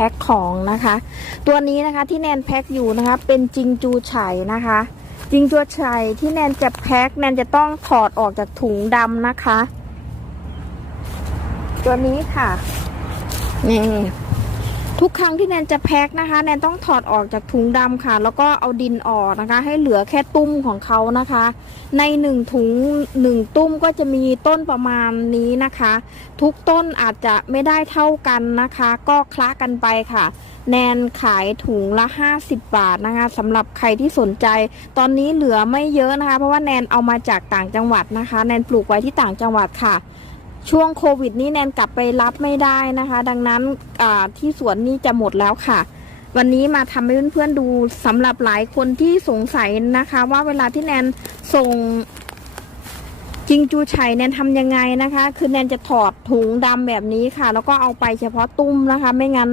พ็คของนะคะ ตัวนี้นะคะที่แนนแพ็คอยู่นะคะ เป็นจิงจูไฉนะคะ จิงจูไฉที่แนนจะแพ็คแนนจะต้องถอดออกจากถุงดำนะคะ ตัวนี้ค่ะนี่ ทุกครั้งที่แนนจะแพ็คนะคะ แนนต้องถอดออกจากถุงดำค่ะ แล้วก็เอาดินออกนะคะ ให้เหลือแค่ตุ้มของเขานะคะ ในหนึ่งถุงหนึ่งตุ้มก็จะมีต้นประมาณนี้นะคะ ทุกต้นอาจจะไม่ได้เท่ากันนะคะ ก็คละกันไปค่ะ แนนขายถุงละ 50 บาทนะคะสำหรับใครที่สนใจ ตอนนี้เหลือไม่เยอะนะคะ เพราะว่าแนนเอามาจากต่างจังหวัดนะคะ แนนปลูกไว้ที่ต่างจังหวัดค่ะ ช่วงโควิดนี้แนนกลับไปรับไม่ได้นะคะ ดังนั้นที่สวนนี่จะหมดแล้วค่ะ วันนี้มาทำให้เพื่อนๆดูสำหรับหลายคนที่สงสัยนะคะ ว่าเวลาที่แนนส่งจิงจูไฉแนนทำยังไงนะคะ คือแนนจะถอดถุงดำแบบนี้ค่ะ แล้วก็เอาไปเฉพาะตุ้มนะคะ ไม่งั้น